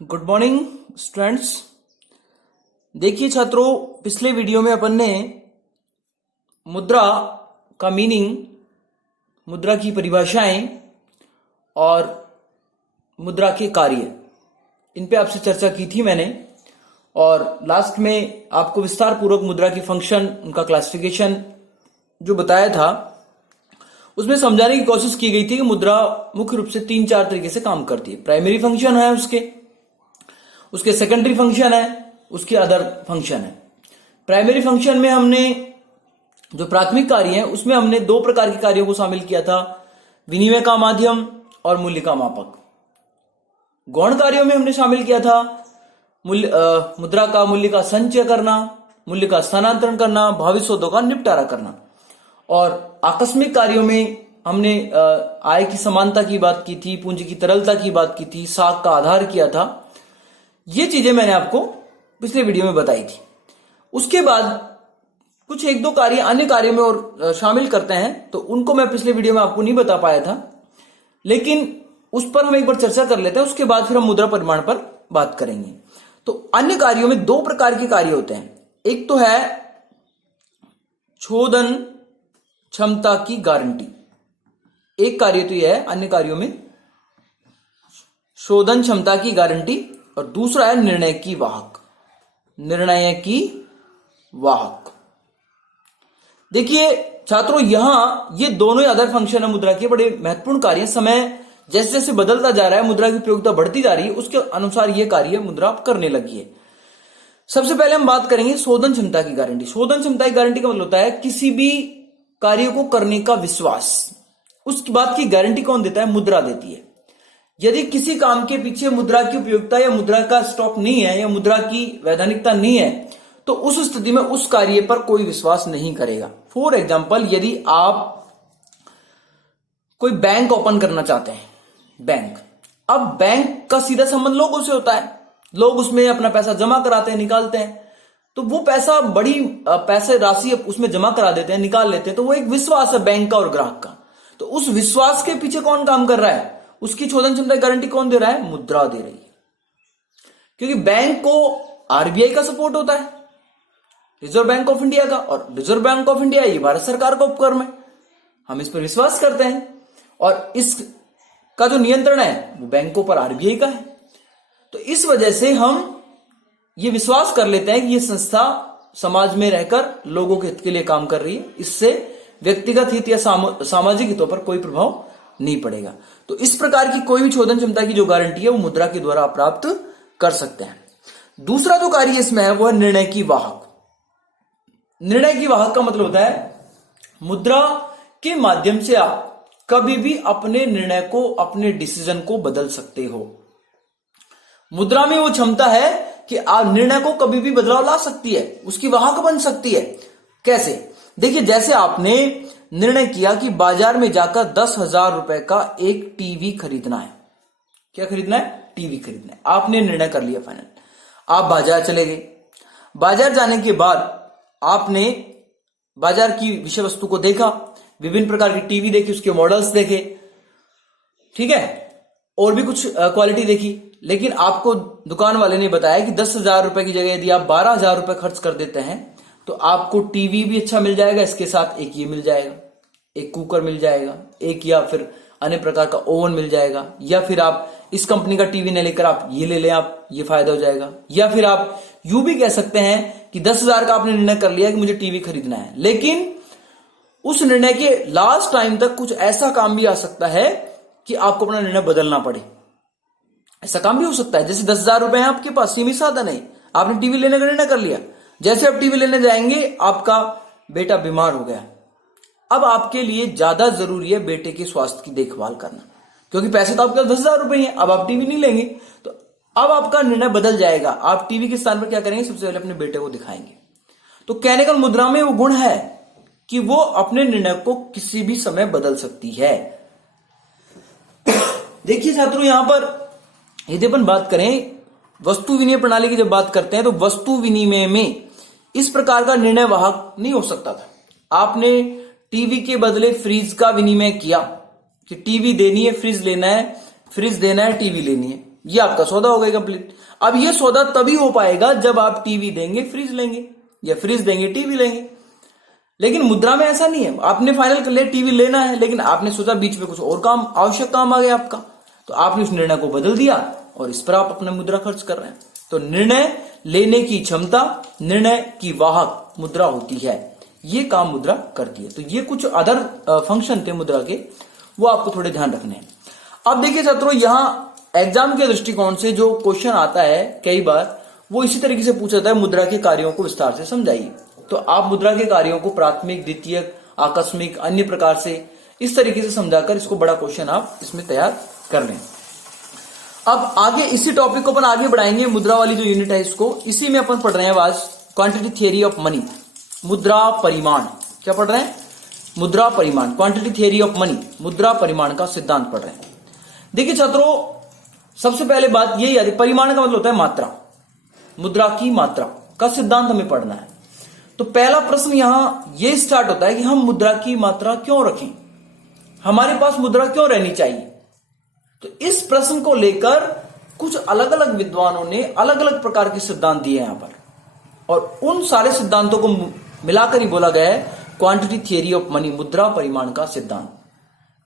Good morning students. देखिए छात्रों, पिछले वीडियो में अपन ने मुद्रा का मीनिंग, मुद्रा की परिभाषाएं और मुद्रा के कार्य, इन पे आपसे चर्चा की थी मैंने। और लास्ट में आपको विस्तार पूर्वक मुद्रा की फंक्शन, उनका क्लासिफिकेशन जो बताया था, उसमें समझाने की कोशिश की गई थी कि मुद्रा मुख्य रूप से 3-4 तरीके से काम करती है। प्राइमरी फंक्शन है उसके सेकेंडरी फंक्शन है, उसके अदर फंक्शन है। प्राइमरी फंक्शन में हमने जो प्राथमिक कार्य है उसमें हमने 2 प्रकार के कार्यों को शामिल किया था, विनिमय का माध्यम और मूल्य का मापक। गौण कार्यों में हमने शामिल किया था मुद्रा का मूल्य का संचय करना, मूल्य का स्थानांतरण करना, भावी सौदों का निपटारा करना। और आकस्मिक कार्यों में हमने आय की समानता की बात की थी, पूंजी की तरलता की बात की थी, साख का आधार किया था। ये चीजें मैंने आपको पिछले वीडियो में बताई थी। उसके बाद कुछ 1-2 कार्य अन्य कार्यों में और शामिल करते हैं, तो उनको मैं पिछले वीडियो में आपको नहीं बता पाया था, लेकिन उस पर हम एक बार चर्चा कर लेते हैं। उसके बाद फिर हम मुद्रा परिमाण पर बात करेंगे। तो अन्य कार्यों में 2 प्रकार के कार्य होते हैं। एक तो है शोधन क्षमता की गारंटी। एक कार्य तो यह है अन्य कार्यों में शोधन क्षमता की गारंटी, और दूसरा है निर्णय की वाहक। देखिए छात्रों, यहां ये दोनों ही अदर फंक्शन है मुद्रा के, बड़े महत्वपूर्ण कार्य। समय जैसे जैसे बदलता जा रहा है, मुद्रा की प्रयोगिता बढ़ती जा रही है, उसके अनुसार ये कार्य मुद्रा करने लगी है। सबसे पहले हम बात करेंगे शोधन क्षमता की गारंटी। शोधन क्षमता की गारंटी का मतलब होता है किसी भी कार्य को करने का विश्वास। उसकी बात की गारंटी कौन देता है? मुद्रा देती है। यदि किसी काम के पीछे मुद्रा की उपयोगिता या मुद्रा का स्टॉक नहीं है या मुद्रा की वैधानिकता नहीं है, तो उस स्थिति में उस कार्य पर कोई विश्वास नहीं करेगा। फॉर एग्जाम्पल, यदि आप कोई बैंक ओपन करना चाहते हैं, अब बैंक का सीधा संबंध लोगों से होता है, लोग उसमें अपना पैसा जमा कराते हैं, निकालते हैं, तो वो पैसा बड़ी पैसे राशि उसमें जमा करा देते हैं, निकाल लेते हैं, तो वो एक विश्वास है बैंक का और ग्राहक का। तो उस विश्वास के पीछे कौन काम कर रहा है? उसकी शोधन क्षमता की गारंटी कौन दे रहा है? मुद्रा दे रही है। क्योंकि बैंक को आरबीआई का सपोर्ट होता है, रिजर्व बैंक ऑफ इंडिया का, और रिजर्व बैंक ऑफ इंडिया ये भारत सरकार का उपक्रम है। हम इस पर विश्वास करते हैं, और इसका जो नियंत्रण है वो बैंकों पर आरबीआई का है। तो इस वजह से हम ये विश्वास कर लेते हैं कि ये संस्था समाज में रहकर लोगों के हित के लिए काम कर रही है, इससे व्यक्तिगत हित या सामाजिक हितों पर कोई प्रभाव नहीं पड़ेगा। तो इस प्रकार की कोई भी शोधन क्षमता की जो गारंटी है वो मुद्रा के द्वारा आप प्राप्त कर सकते हैं। दूसरा जो कार्य इसमें है वो है निर्णय की वाहक। निर्णय की वाहक का मतलब होता है मुद्रा के माध्यम से आप कभी भी अपने निर्णय को, अपने डिसीजन को बदल सकते हो। मुद्रा में वो क्षमता है कि आप निर्णय को कभी भी बदलाव ला सकती है, उसकी वाहक बन सकती है। कैसे? देखिए, जैसे आपने निर्णय किया कि बाजार में जाकर 10,000 रुपए का एक टीवी खरीदना है। क्या खरीदना है? टीवी खरीदना है। आपने निर्णय कर लिया फाइनल। आप बाजार चले गए। बाजार जाने के बाद आपने बाजार की विषय वस्तु को देखा, विभिन्न प्रकार की टीवी देखी, उसके मॉडल्स देखे, ठीक है, और भी कुछ क्वालिटी देखी। लेकिन आपको दुकान वाले ने बताया कि 10,000 रुपए की जगह यदि आप 12,000 रुपए खर्च कर देते हैं तो आपको टीवी भी अच्छा मिल जाएगा, इसके साथ एक ये मिल जाएगा, एक कुकर मिल जाएगा, एक या फिर अन्य प्रकार का ओवन मिल जाएगा, या फिर आप इस कंपनी का टीवी नहीं लेकर आप ये ले लें, आप ये फायदा हो जाएगा। या फिर आप यूं भी कह सकते हैं कि 10,000 का आपने निर्णय कर लिया कि मुझे टीवी खरीदना है, लेकिन उस निर्णय के लास्ट टाइम तक कुछ ऐसा काम भी आ सकता है कि आपको अपना निर्णय बदलना पड़े। ऐसा काम भी हो सकता है। जैसे 10,000 रुपए हैं आपके पास, सीमित साधन है, आपने टीवी लेने का निर्णय कर लिया। जैसे आप टीवी लेने जाएंगे, आपका बेटा बीमार हो गया। अब आपके लिए ज्यादा जरूरी है बेटे के स्वास्थ्य की देखभाल करना, क्योंकि पैसे तो आपके पास 10,000 रुपए हैं। अब आप टीवी नहीं लेंगे, तो अब आपका निर्णय बदल जाएगा। आप टीवी के स्थान पर क्या करेंगे? सबसे पहले अपने बेटे को दिखाएंगे। तो कहने का मुद्रा में वो गुण है कि वो अपने निर्णय को किसी भी समय बदल सकती है। देखिए छात्रों, यहां पर यदि अपन बात करें वस्तु विनिमय प्रणाली की, जब बात करते हैं तो वस्तु विनिमय में इस प्रकार का निर्णय वाहक नहीं हो सकता था। आपने टीवी के बदले फ्रिज का विनिमय किया कि टीवी देनी है, फ्रिज लेना है, फ्रिज देना है, टीवी लेनी है। ये आपका सौदा हो गया कंप्लीट। अब ये सौदा तभी हो पाएगा जब आप टीवी देंगे फ्रिज लेंगे, या फ्रिज देंगे टीवी लेंगे। लेकिन मुद्रा में ऐसा नहीं है, आपने फाइनल कर लिया टीवी लेना है, लेकिन आपने सोचा बीच में कुछ और काम, आवश्यक काम आ गया आपका, तो आपने उस निर्णय को बदल दिया और इस पर आप अपना मुद्रा खर्च कर रहे हैं। तो निर्णय लेने की क्षमता, निर्णय की वाहक मुद्रा होती है, ये काम मुद्रा करती है। तो ये कुछ अदर फंक्शन थे मुद्रा के, वो आपको थोड़े ध्यान रखने हैं। अब देखिए छात्रों, यहां एग्जाम के दृष्टिकोण से जो क्वेश्चन आता है कई बार, वो इसी तरीके से पूछा जाता है, मुद्रा के कार्यों को विस्तार से समझाइए। तो आप मुद्रा के कार्यों को प्राथमिक, द्वितीयक, आकस्मिक, अन्य प्रकार से इस तरीके से समझाकर इसको बड़ा क्वेश्चन आप इसमें तैयार कर लें। अब आगे इसी टॉपिक को अपन आगे बढ़ाएंगे, मुद्रा वाली जो यूनिट है इसको, इसी में अपन पढ़ रहे हैं आज क्वांटिटी थियरी ऑफ मनी, मुद्रा परिमाण। क्या पढ़ रहे हैं? मुद्रा परिमाण, क्वांटिटी थियरी ऑफ मनी, मुद्रा परिमाण का सिद्धांत पढ़ रहे हैं। देखिए छात्रों, सबसे पहले बात यही आती है, परिमाण का मतलब होता है मात्रा, मुद्रा की मात्रा का सिद्धांत हमें पढ़ना है। तो पहला प्रश्न यहां यह स्टार्ट होता है कि हम मुद्रा की मात्रा क्यों रखें, हमारे पास मुद्रा क्यों रहनी चाहिए। तो इस प्रश्न को लेकर कुछ अलग अलग विद्वानों ने अलग अलग प्रकार के सिद्धांत दिए यहां पर, और उन सारे सिद्धांतों को मिलाकर ही बोला गया है क्वांटिटी थियरी ऑफ मनी, मुद्रा परिमाण का सिद्धांत।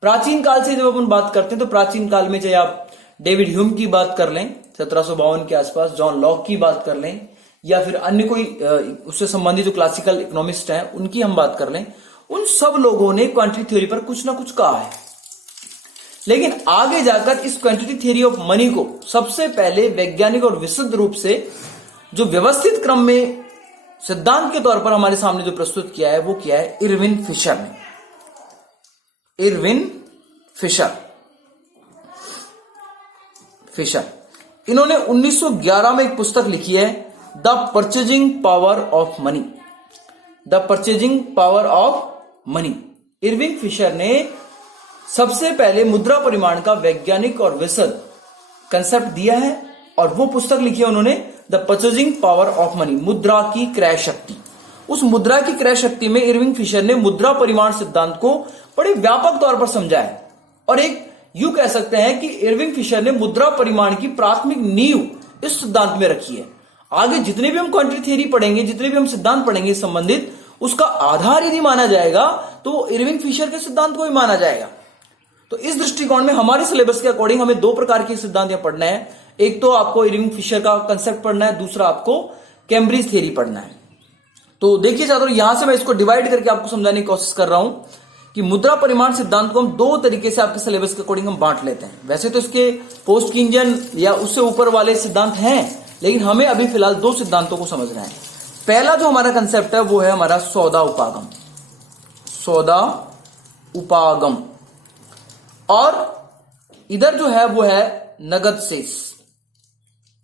प्राचीन काल से जब अपन बात करते हैं तो प्राचीन काल में चाहे आप डेविड ह्यूम की बात कर लें 1752 के आसपास, जॉन लॉक की बात कर लें, या फिर अन्य कोई उससे संबंधित जो क्लासिकल इकोनॉमिस्ट हैं उनकी हम बात कर लें, उन सब लोगों ने क्वांटिटी थ्योरी पर कुछ ना कुछ कहा है। लेकिन आगे जाकर इस क्वांटिटी थ्योरी ऑफ मनी को सबसे पहले वैज्ञानिक और विशुद्ध रूप से जो व्यवस्थित क्रम में सिद्धांत के तौर पर हमारे सामने जो प्रस्तुत किया है वो किया है इरविन फिशर ने। इरविन फिशर इन्होंने 1911 में एक पुस्तक लिखी है, the purchasing power of money, the purchasing power of money. Irving Fisher ने सबसे पहले मुद्रा परिमाण का वैज्ञानिक और विशद कंसेप्ट दिया है, और वो पुस्तक लिखी है उन्होंने, the purchasing power of money, मुद्रा की क्रय शक्ति। उस मुद्रा की क्रय शक्ति में इरविन फिशर ने मुद्रा परिमाण सिद्धांत को बड़े व्यापक तौर पर समझा है, और एक यूं कह सकते हैं कि इरविन फिशर ने मुद्रा परिमाण की प्राथमिक नींव इस सिद्धांत में रखी है। आगे जितने भी हम क्वांटिटी थ्योरी पढ़ेंगे, जितने भी हम सिद्धांत पढ़ेंगे संबंधित, उसका आधार यदि माना जाएगा तो इरविन फिशर के सिद्धांत को ही माना जाएगा। तो इस दृष्टिकोण में हमारे सिलेबस के अकॉर्डिंग हमें दो प्रकार के सिद्धांत यहां पढ़ना है। एक तो आपको इरविन फिशर का कंसेप्ट पढ़ना है, दूसरा आपको कैम्ब्रिज थ्योरी पढ़ना है। तो देखिए छात्रों, यहां से मैं इसको डिवाइड करके आपको समझाने की कोशिश कर रहा हूं कि मुद्रा परिमाण सिद्धांत को हम दो तरीके से आपके सिलेबस के अकॉर्डिंग हम बांट लेते हैं। वैसे तो इसके पोस्ट किंजन या उससे ऊपर वाले सिद्धांत हैं, लेकिन हमें अभी फिलहाल दो सिद्धांतों को समझना है। पहला जो हमारा कंसेप्ट है वो है हमारा सौदा उपागम, सौदा उपागम, और इधर जो है वो है नगद शेष,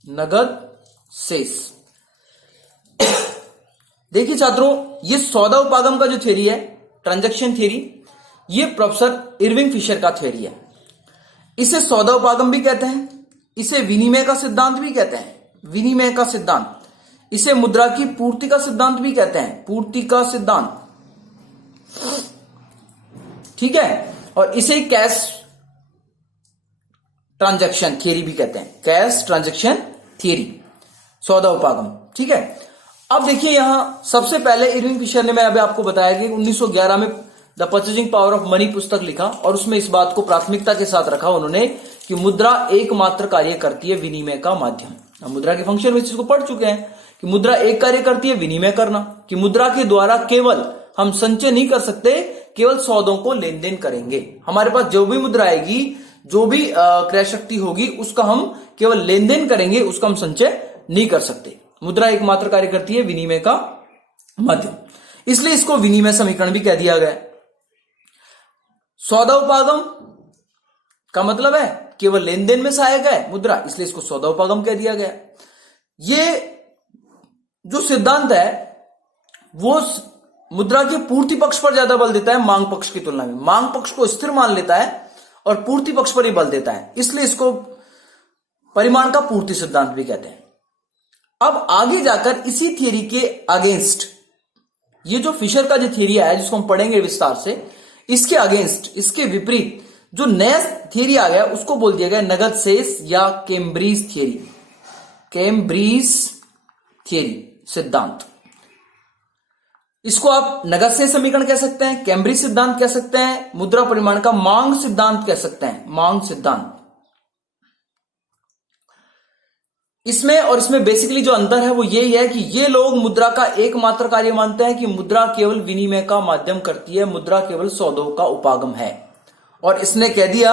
नगद शेष। देखिए छात्रों, ये सौदा उपागम का जो थ्योरी है, ट्रांजैक्शन थ्योरी, ये प्रोफेसर इरविन फिशर का थ्योरी है। इसे सौदा उपागम भी कहते हैं, इसे विनिमय का सिद्धांत भी कहते हैं, विनिमय का सिद्धांत। इसे मुद्रा की पूर्ति का सिद्धांत भी कहते हैं, पूर्ति का सिद्धांत, ठीक है। और इसे कैश ट्रांजैक्शन थ्योरी भी कहते हैं, कैश ट्रांजैक्शन थ्योरी, सौदा उपागम, ठीक है। अब देखिए यहां सबसे पहले इरविन फिशर ने, मैं अभी आपको बताया कि 1911 में the purchasing power of money पुस्तक लिखा, और उसमें इस बात को प्राथमिकता के साथ रखा उन्होंने कि मुद्रा एकमात्र कार्य करती है विनिमय का माध्यम। हम मुद्रा के फंक्शन में इसको पढ़ चुके हैं कि मुद्रा एक कार्य करती है, विनिमय करना, कि मुद्रा के द्वारा केवल हम संचय नहीं कर सकते, केवल सौदों को लेन देन करेंगे। हमारे पास जो भी मुद्रा आएगी, जो भी क्रय शक्ति होगी, उसका हम केवल लेन देन करेंगे, उसका हम संचय नहीं कर सकते। मुद्रा एकमात्र कार्य करती है विनिमय का माध्यम, इसलिए इसको विनिमय समीकरण भी कह दिया गया। सौदा उपागम का मतलब है केवल लेन देन में सहायक है मुद्रा, इसलिए इसको सौदा उपागम कह दिया गया। ये जो सिद्धांत है वो मुद्रा के पूर्ति पक्ष पर ज्यादा बल देता है मांग पक्ष की तुलना में। मांग पक्ष को स्थिर मान लेता है और पूर्ति पक्ष पर ही बल देता है, इसलिए इसको परिमाण का पूर्ति सिद्धांत भी कहते हैं। अब आगे जाकर इसी थियरी के अगेंस्ट, ये जो फिशर का जो थियरी है जिसको हम पढ़ेंगे विस्तार से, इसके अगेंस्ट, इसके विपरीत जो नया थियरी आ गया उसको बोल दिया गया नगद शेष या कैम्ब्रिज थियरी, कैम्ब्रिज थियरी सिद्धांत। इसको आप नगद शेष समीकरण कह सकते हैं, कैम्ब्रिज सिद्धांत कह सकते हैं, मुद्रा परिमाण का मांग सिद्धांत कह सकते हैं, मांग सिद्धांत। इसमें और इसमें बेसिकली जो अंतर है वो यही है कि ये लोग मुद्रा का एकमात्र कार्य मानते हैं कि मुद्रा केवल विनिमय का माध्यम करती है, मुद्रा केवल सौदों का उपागम है। और इसने कह दिया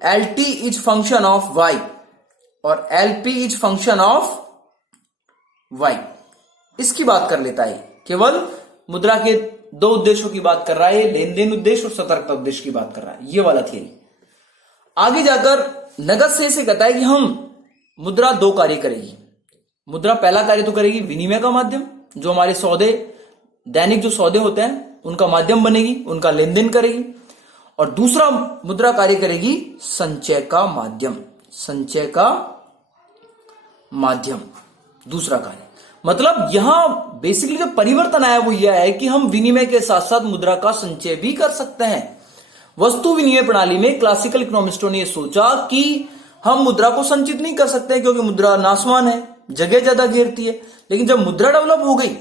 LT is function of y और LP is function of y। इसकी बात कर लेता है, केवल मुद्रा के दो उद्देश्यों की बात कर रहा है, लेन देन उद्देश्य और सतर्कता उद्देश्य की बात कर रहा है, ये वाला थियरी। आगे जाकर नगद से कहता है कि हम मुद्रा दो कार्य करेगी। मुद्रा पहला कार्य तो करेगी विनिमय का माध्यम, जो हमारे सौदे दैनिक जो सौदे होते हैं उनका माध्यम बनेगी, उनका लेन देन करेगी। और दूसरा मुद्रा कार्य करेगी संचय का माध्यम, संचय का माध्यम दूसरा कार्य। मतलब यहां बेसिकली जो परिवर्तन आया वो यह है कि हम विनिमय के साथ साथ मुद्रा का संचय भी कर सकते हैं। वस्तु विनिमय प्रणाली में क्लासिकल इकोनॉमिस्टों ने यह सोचा कि हम मुद्रा को संचित नहीं कर सकते क्योंकि मुद्रा नासवान है, जगह ज्यादा घेरती है। लेकिन जब मुद्रा डेवलप हो गई,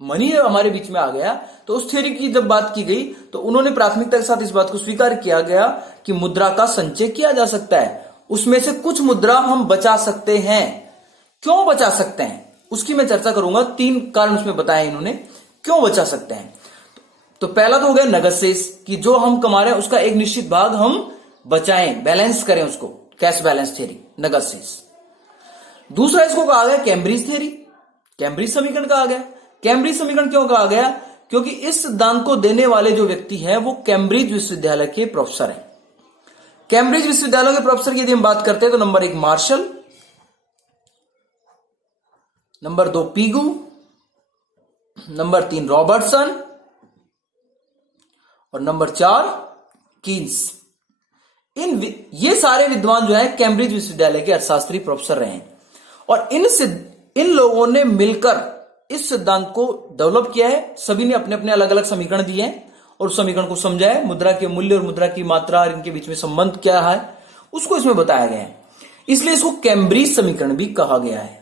मनी हमारे बीच में आ गया, तो उस थ्योरी की जब बात की गई तो उन्होंने प्राथमिकता के साथ इस बात को स्वीकार किया गया कि मुद्रा का संचय किया जा सकता है। उसमें से कुछ मुद्रा हम बचा सकते हैं। क्यों बचा सकते हैं उसकी मैं चर्चा करूंगा। 3 कारण उसमें बताए इन्होंने क्यों बचा सकते हैं। तो पहला तो हो गया नगद शेष, कि जो हम कमा रहे हैं उसका एक निश्चित भाग हम बचाएं, बैलेंस करें उसको, कैश बैलेंस थ्योरी, नगद शेष। दूसरा इसको कहा गया कैम्ब्रिज थ्योरी, कैम्ब्रिज समीकरण कहा गया। कैम्ब्रिज समीकरण क्यों कहा गया? क्योंकि इस सिद्धांत को देने वाले जो व्यक्ति हैं वो कैम्ब्रिज विश्वविद्यालय के प्रोफेसर हैं। कैम्ब्रिज विश्वविद्यालय के प्रोफेसर की यदि हम बात करते हैं तो number 1 Marshall, number 2 Pigou, number 3 Robertson और नंबर 4 कीन्स। ये सारे विद्वान जो है कैम्ब्रिज विश्वविद्यालय के अर्थशास्त्री प्रोफेसर रहे हैं और इन लोगों ने मिलकर इस सिद्धांत को डेवलप किया है। सभी ने अपने अपने अलग अलग समीकरण दिए हैं और उस समीकरण को समझा है। मुद्रा के मूल्य और मुद्रा की मात्रा और इनके बीच में संबंध क्या है उसको इसमें बताया गया है, इसलिए इसको कैम्ब्रिज समीकरण भी कहा गया है।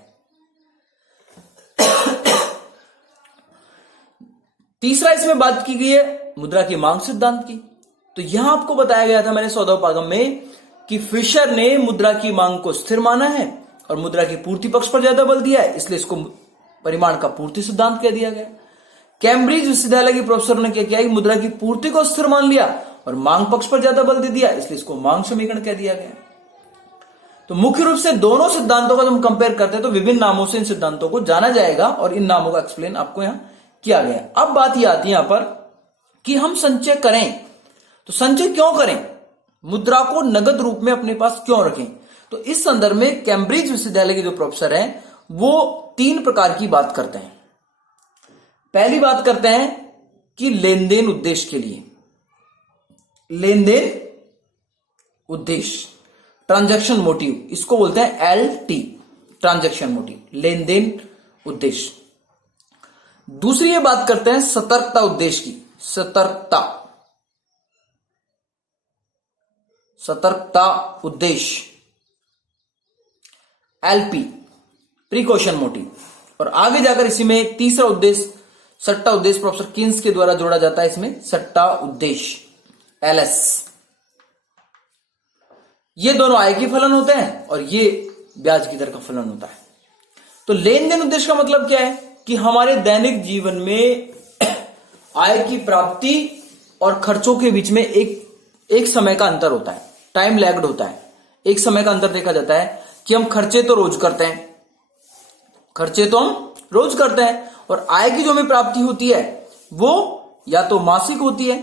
तीसरा इसमें बात की गई है मुद्रा की मांग सिद्धांत की। तो यहां आपको बताया गया था मैंने सौदोपागम में कि फिशर ने मुद्रा की मांग को स्थिर माना है और मुद्रा की पूर्ति पक्ष पर ज्यादा बल दिया है, इसलिए इसको परिमाण का पूर्ति सिद्धांत कह दिया गया। कैम्ब्रिज विश्वविद्यालय के प्रोफेसरों ने क्या किया कि मुद्रा की पूर्ति को स्थिर मान लिया और मांग पक्ष पर ज्यादा बल दे दिया, इसलिए इसको मांग समीकरण कह दिया गया। तो मुख्य रूप से दोनों सिद्धांतों का जब हम कंपेयर करते हैं तो विभिन्न नामों से इन सिद्धांतों को जाना जाएगा और इन नामों का एक्सप्लेन आपको यहां किया गया। अब बात यह आती है यहां पर कि हम संचय करें तो संचय क्यों करें, मुद्रा को नगद रूप में अपने पास क्यों रखें। तो इस संदर्भ में कैम्ब्रिज विश्वविद्यालय के जो प्रोफेसर हैं वो 3 प्रकार की बात करते हैं। पहली बात करते हैं कि लेन देन उद्देश्य के लिए, लेन देन उद्देश्य, ट्रांजैक्शन मोटिव, इसको बोलते हैं LT, ट्रांजैक्शन मोटिव, लेन देन उद्देश्य। दूसरी ये बात करते हैं सतर्कता उद्देश्य की, सतर्कता उद्देश्य, LP, प्रिकॉशन मोटिव। और आगे जाकर इसी में तीसरा उद्देश्य सट्टा उद्देश्य प्रोफेसर किन्स के द्वारा जोड़ा जाता है, इसमें सट्टा उद्देश्य, LS। ये दोनों आय के फलन होते हैं और ये ब्याज की दर का फलन होता है। तो लेन देन उद्देश्य का मतलब क्या है कि हमारे दैनिक जीवन में आय की प्राप्ति और खर्चों के बीच में एक समय का अंतर होता है, टाइम लैग्ड होता है। एक समय का अंतर देखा जाता है कि हम खर्चे तो रोज करते हैं, और आय की जो हमें प्राप्ति होती है वो या तो मासिक होती है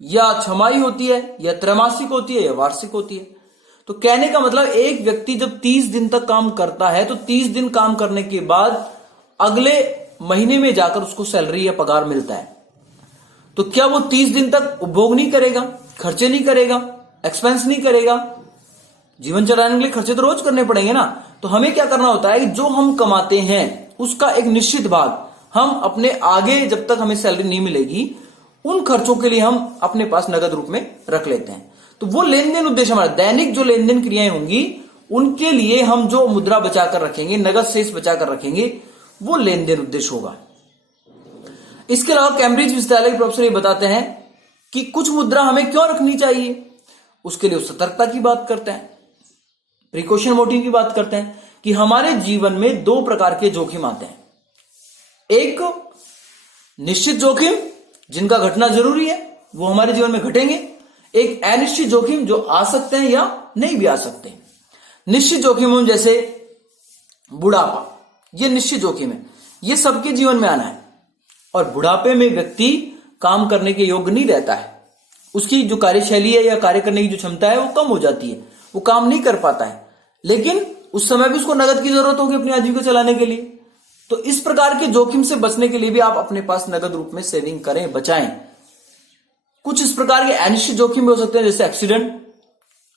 या छमाही होती है या त्रैमासिक होती है या वार्षिक होती है। तो कहने का मतलब एक व्यक्ति जब 30 दिन तक काम करता है तो 30 दिन काम करने के बाद अगले महीने में जाकर उसको सैलरी या पगार मिलता है। तो क्या वो 30 दिन तक उपभोग नहीं करेगा, खर्चे नहीं करेगा, एक्सपेंस नहीं करेगा? जीवन चलाने के लिए खर्चे तो रोज करने पड़ेंगे ना। तो हमें क्या करना होता है, जो हम कमाते हैं उसका एक निश्चित भाग हम अपने आगे जब तक हमें सैलरी नहीं मिलेगी उन खर्चों के लिए हम अपने पास नगद रूप में रख लेते हैं। तो वो लेन देन उद्देश्य हमारा दैनिक जो लेन देन क्रियाएं होंगी उनके लिए हम जो मुद्रा बचाकर रखेंगे, नगद शेष बचाकर रखेंगे, वो लेन देन उद्देश्य होगा। इसके अलावा कैम्ब्रिज विश्वविद्यालय के प्रोफेसर ये बताते हैं कि कुछ मुद्रा हमें क्यों रखनी चाहिए। उसके लिए सतर्कता की बात करते हैं, प्रिकॉशन मोटिव की बात करते हैं कि हमारे जीवन में दो प्रकार के जोखिम आते हैं। एक निश्चित जोखिम जिनका घटना जरूरी है, वो हमारे जीवन में घटेंगे। एक अनिश्चित जोखिम जो आ सकते हैं या नहीं भी आ सकते हैं। निश्चित जोखिम जैसे बुढ़ापा, ये निश्चित जोखिम है, ये सबके जीवन में आना है। और बुढ़ापे में व्यक्ति काम करने के योग्य नहीं रहता है, उसकी जो कार्यशैली है या कार्य करने की जो क्षमता है वो कम हो जाती है, वो काम नहीं कर पाता है। लेकिन उस समय भी उसको नगद की जरूरत होगी अपनी आजीविका चलाने के लिए। तो इस प्रकार के जोखिम से बचने के लिए भी आप अपने पास नगद रूप में सेविंग करें, बचाएं। कुछ इस प्रकार के अनिश्चित जोखिम भी हो सकते हैं, जैसे एक्सीडेंट।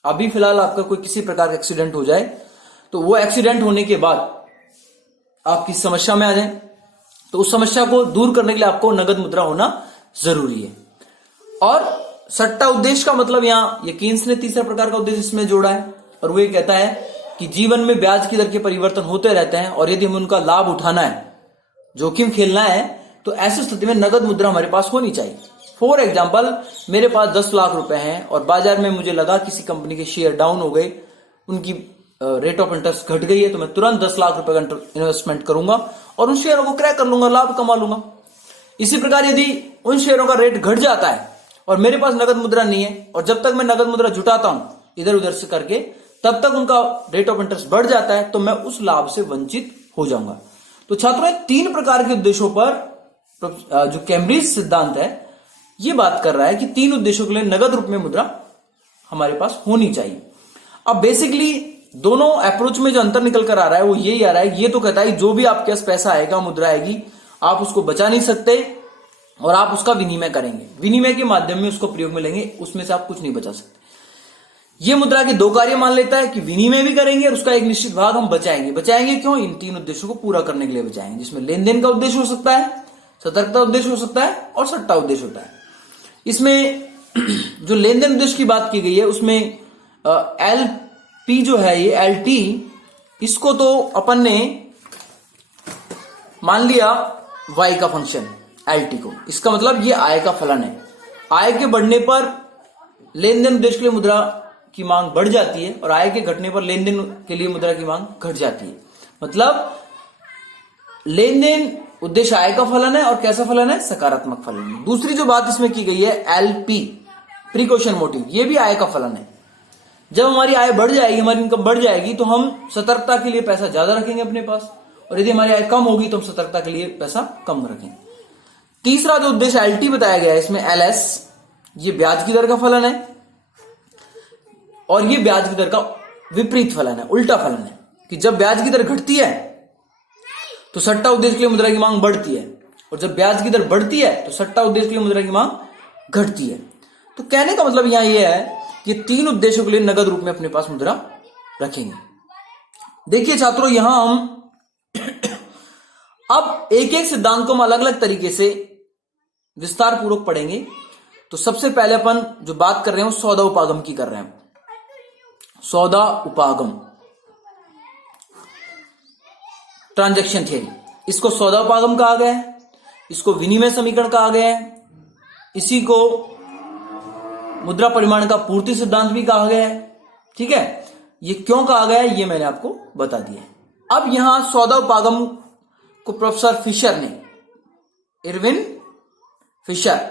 अभी फिलहाल आपका कोई किसी प्रकार का एक्सीडेंट हो जाए तो वो एक्सीडेंट होने के बाद आप किसी समस्या में आ जाए, तो उस समस्या को दूर करने के लिए आपको नगद मुद्रा होना जरूरी है। और सट्टा उद्देश्य का मतलब यहां ये कीन्स ने तीसरा प्रकार का उद्देश्य इसमें जोड़ा है, और वो ये कहता है कि जीवन में ब्याज की दर के परिवर्तन होते रहते हैं और यदि हमें उनका लाभ उठाना है, जोखिम खेलना है, तो ऐसी स्थिति में नगद मुद्रा हमारे पास होनी चाहिए। फॉर एग्जाम्पल, मेरे पास 10 लाख रुपए हैं और बाजार में मुझे लगा किसी कंपनी के शेयर डाउन हो गए, उनकी रेट ऑफ इंटरेस्ट घट गई है, तो मैं तुरंत 10 लाख रुपए का इन्वेस्टमेंट करूंगा और उन शेयरों को क्रैक कर लूंगा, लाभ कमा लूंगा। इसी प्रकार यदि उन शेयरों का रेट घट जाता है और मेरे पास नगद मुद्रा नहीं है, और जब तक मैं नगद मुद्रा जुटाता हूं इधर उधर से करके, तब तक उनका रेट ऑफ इंटरेस्ट बढ़ जाता है, तो मैं उस लाभ से वंचित हो जाऊंगा। तो छात्रों, 3 प्रकार के उद्देश्यों पर जो कैम्ब्रिज सिद्धांत है ये बात कर रहा है कि 3 उद्देश्यों के लिए नगद रूप में मुद्रा हमारे पास होनी चाहिए। अब बेसिकली दोनों अप्रोच में जो अंतर निकल कर आ रहा है वो यही आ रहा है, ये तो कहता है जो भी आपके पास पैसा आएगा, मुद्रा आएगी, आप उसको बचा नहीं सकते और आप उसका विनिमय करेंगे, विनिमय के माध्यम में उसको प्रयोग में लेंगे, उसमें से आप कुछ नहीं बचा सकते। ये मुद्रा के 2 कार्य मान लेता है कि विनिमय भी करेंगे और उसका एक निश्चित भाग हम बचाएंगे। बचाएंगे क्यों? इन 3 उद्देश्यों को पूरा करने के लिए बचाएंगे, जिसमें लेन देन का उद्देश्य हो सकता है, सतर्कता उद्देश्य हो सकता है और सट्टा उद्देश्य होता है। इसमें जो लेन देन उद्देश्य की बात की गई है उसमें एलपी जो है, ये एलटी, इसको तो अपन ने मान लिया वाई का फंक्शन एलटी को। इसका मतलब ये आय का फलन है। आय के बढ़ने पर लेन देन उद्देश्य के लिए मुद्रा की मांग बढ़ जाती है और आय के घटने पर लेन देन के लिए मुद्रा की मांग घट जाती है। मतलब लेन देन उद्देश्य आय का फलन है और कैसा फलन है? सकारात्मक फलन है। दूसरी जो बात इसमें की गई है एलपी, प्रिकॉशन मोटिव, ये भी आय का फलन है। जब हमारी आय बढ़ जाएगी, हमारी इनकम बढ़ जाएगी, तो हम सतर्कता के लिए पैसा ज्यादा रखेंगे अपने पास, और यदि हमारी आय कम होगी तो हम सतर्कता के लिए पैसा कम रखेंगे। तीसरा जो उद्देश्य एलटी बताया गया है, इसमें एलएस, ये ब्याज की दर का फलन है और ये ब्याज की दर का विपरीत फलन है, उल्टा फलन है, कि जब ब्याज की दर घटती है तो सट्टा उद्देश्य के लिए मुद्रा की मांग बढ़ती है, और जब ब्याज की दर बढ़ती है तो सट्टा उद्देश्य के लिए मुद्रा की मांग घटती है। तो कहने का मतलब यहां यह है कि 3 उद्देश्यों के लिए नगद रूप में अपने पास मुद्रा रखेंगे। देखिए छात्रों, यहां हम अब एक एक सिद्धांत को हम अलग अलग तरीके से विस्तार पूर्वक पढ़ेंगे। तो सबसे पहले अपन जो बात कर रहे हैं वो सौदा उपागम की कर रहे हैं। सौदा उपागम, ट्रांजैक्शन थियरी, इसको सौदा उपागम कहा गया है, इसको विनिमय समीकरण कहा गया है, इसी को मुद्रा परिमाण का पूर्ति सिद्धांत भी कहा गया है। ठीक है, ये क्यों कहा गया है ये मैंने आपको बता दिया है। अब यहां सौदा उपागम को प्रोफेसर फिशर ने, इरविन फिशर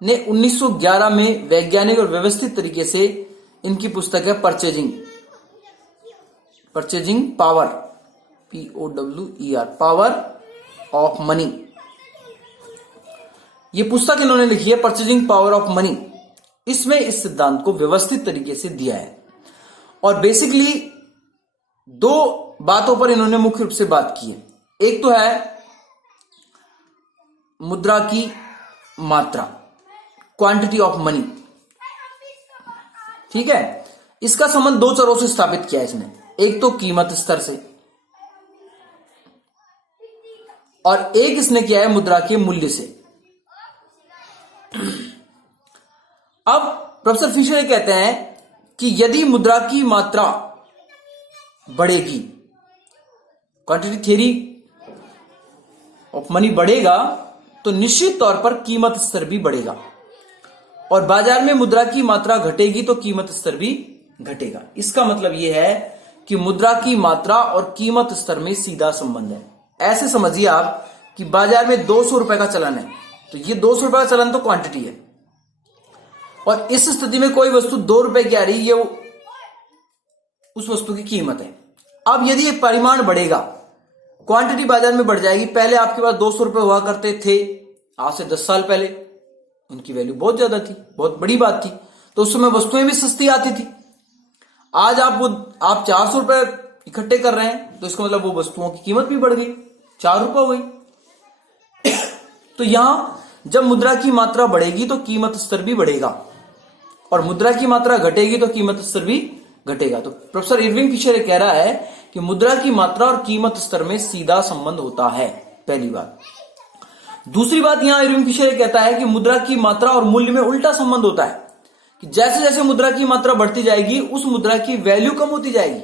ने 1911 में वैज्ञानिक और व्यवस्थित तरीके से, इनकी पुस्तक है purchasing power, POWER, power of money. ये पुस्तक इन्होंने लिखी है परचेजिंग पावर ऑफ मनी। इसमें इस सिद्धांत को व्यवस्थित तरीके से दिया है और बेसिकली 2 बातों पर इन्होंने मुख्य रूप से बात की है। एक तो है मुद्रा की मात्रा, क्वांटिटी ऑफ मनी। ठीक है, इसका संबंध 2 चरों से स्थापित किया है इसने। एक तो कीमत स्तर से और एक इसने किया है मुद्रा के मूल्य से। अब प्रोफेसर फिशर ये कहते हैं कि यदि मुद्रा की मात्रा बढ़ेगी, क्वांटिटी थ्योरी ऑफ मनी बढ़ेगा तो निश्चित तौर पर कीमत स्तर भी बढ़ेगा, और बाजार में मुद्रा की मात्रा घटेगी तो कीमत स्तर भी घटेगा। इसका मतलब यह है कि मुद्रा की मात्रा और कीमत स्तर में सीधा संबंध है। ऐसे समझिए आप कि बाजार में 200 रुपए का चलन है, तो ये 200 रुपए का चलन तो क्वांटिटी है, और इस स्थिति में कोई वस्तु 2 रुपए की आ रही है, ये उस वस्तु की कीमत है। अब यदि ये परिमाण बढ़ेगा, क्वांटिटी बाजार में बढ़ जाएगी। पहले आपके पास 200 रुपए हुआ करते थे, आज से 10 साल पहले उनकी वैल्यू बहुत ज्यादा थी, बहुत बड़ी बात थी, तो उस समय वस्तुएं भी सस्ती आती थी। आज आप 400 रुपए इकट्ठे कर रहे हैं, तो इसका मतलब वो वस्तुओं की कीमत भी बढ़ गई, 4 रुपए हो गई। तो यहां जब मुद्रा की मात्रा बढ़ेगी तो कीमत स्तर भी बढ़ेगा, और मुद्रा की मात्रा घटेगी तो कीमत स्तर भी घटेगा। तो प्रोफेसर इरविंग फिशर कह रहा है कि मुद्रा की मात्रा और कीमत स्तर में सीधा संबंध होता है, पहली बात। दूसरी बात, यहां इरविंग फिशर कहता है कि मुद्रा की मात्रा और मूल्य में उल्टा संबंध होता है, कि जैसे जैसे मुद्रा की मात्रा बढ़ती जाएगी उस मुद्रा की वैल्यू कम होती जाएगी।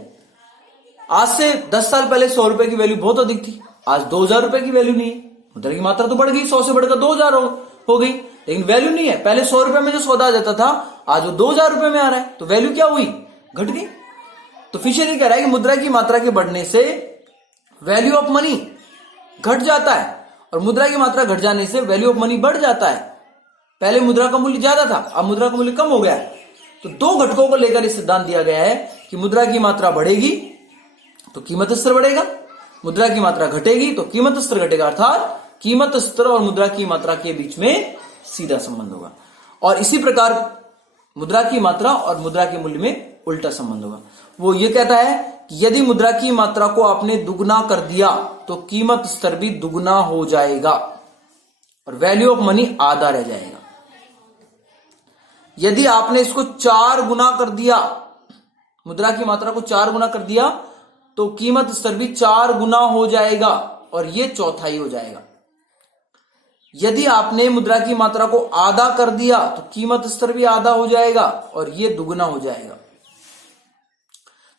आज से 10 साल पहले 100 रुपए की वैल्यू बहुत अधिक थी, आज 2000 रुपए की वैल्यू नहीं है। मुद्रा की मात्रा तो बढ़ गई, 100 से बढ़कर 2000 हो गई, लेकिन वैल्यू नहीं है। पहले 100 रुपए में जो सौदा आ जाता था, आज वो 2000 रुपए में आ रहा है, तो वैल्यू क्या हुई? घट गई। तो फिशर ये कह रहा है कि मुद्रा की मात्रा के बढ़ने से वैल्यू ऑफ मनी घट जाता है, और मुद्रा की मात्रा घट जाने से वैल्यू ऑफ मनी बढ़ जाता है। पहले मुद्रा का मूल्य ज्यादा था, अब मुद्रा का मूल्य कम हो गया है। तो दो घटकों को लेकर इस सिद्धांत दिया गया है कि मुद्रा की मात्रा बढ़ेगी तो कीमत स्तर बढ़ेगा, मुद्रा की मात्रा घटेगी तो कीमत स्तर घटेगा, अर्थात कीमत स्तर और मुद्रा की मात्रा के बीच में सीधा संबंध होगा। और इसी प्रकार मुद्रा की मात्रा और मुद्रा के मूल्य में उल्टा संबंध होगा। वो ये कहता है कि यदि मुद्रा की मात्रा को आपने दुगना कर दिया तो कीमत स्तर भी दुगना हो जाएगा और वैल्यू ऑफ मनी आधा रह जाएगा। यदि आपने इसको 4 गुना कर दिया, मुद्रा की मात्रा को 4 गुना कर दिया, तो कीमत स्तर भी 4 गुना हो जाएगा और ये चौथाई हो जाएगा। यदि आपने मुद्रा की मात्रा को आधा कर दिया तो कीमत स्तर भी आधा हो जाएगा और ये दुगना हो जाएगा।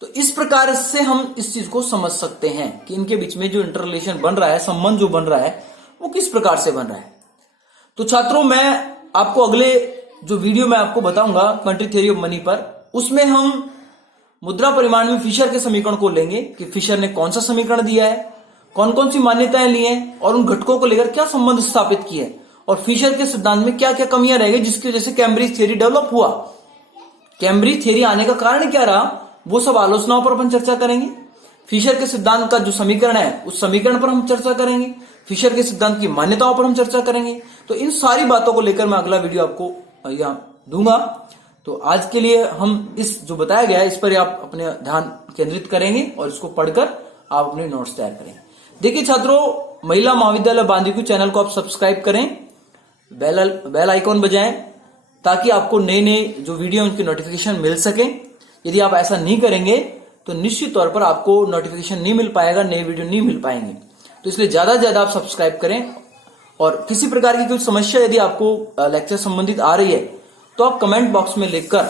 तो इस प्रकार से हम इस चीज को समझ सकते हैं कि इनके बीच में जो इंटररिलेशन बन रहा है, संबंध जो बन रहा है, वो किस प्रकार से बन रहा है। तो छात्रों, मैं आपको अगले जो वीडियो मैं आपको बताऊंगा क्वांटिटी थ्योरी ऑफ मनी पर, उसमें हम मुद्रा परिमाण में फिशर के समीकरण को लेंगे कि फिशर ने कौन सा समीकरण दिया है, कौन कौन सी मान्यताएं ली हैं और उन घटकों को लेकर क्या संबंध स्थापित किए है, और फिशर के सिद्धांत में क्या क्या कमियां रह गई जिसकी वजह से कैम्ब्रिज थ्योरी डेवलप हुआ। कैम्ब्रिज थ्योरी आने का कारण क्या रहा, वो सब आलोचनाओं पर अपन चर्चा करेंगे। फिशर के सिद्धांत का जो समीकरण है उस समीकरण पर हम चर्चा करेंगे, फिशर के सिद्धांत की मान्यताओं पर हम चर्चा करेंगे। तो इन सारी बातों को लेकर मैं अगला वीडियो आपको यहाँ दूंगा। तो आज के लिए हम इस जो बताया गया है इस पर आप अपने ध्यान केंद्रित करेंगे और इसको पढ़कर आप अपने नोट्स तैयार करेंगे। देखिए छात्रों, महिला महाविद्यालय बांदीकुई चैनल को आप सब्सक्राइब करें, बेल आइकॉन बजाएं ताकि आपको नए नए जो वीडियो उनकी नोटिफिकेशन मिल सके। यदि आप ऐसा नहीं करेंगे तो निश्चित तौर पर आपको नोटिफिकेशन नहीं मिल पाएगा, नए वीडियो नहीं मिल पाएंगे। तो इसलिए ज्यादा से ज्यादा आप सब्सक्राइब करें, और किसी प्रकार की कोई समस्या यदि आपको लेक्चर संबंधित आ रही है तो आप कमेंट बॉक्स में लिखकर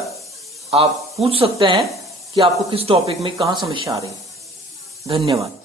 आप पूछ सकते हैं कि आपको किस टॉपिक में कहां समस्या आ रही है। धन्यवाद।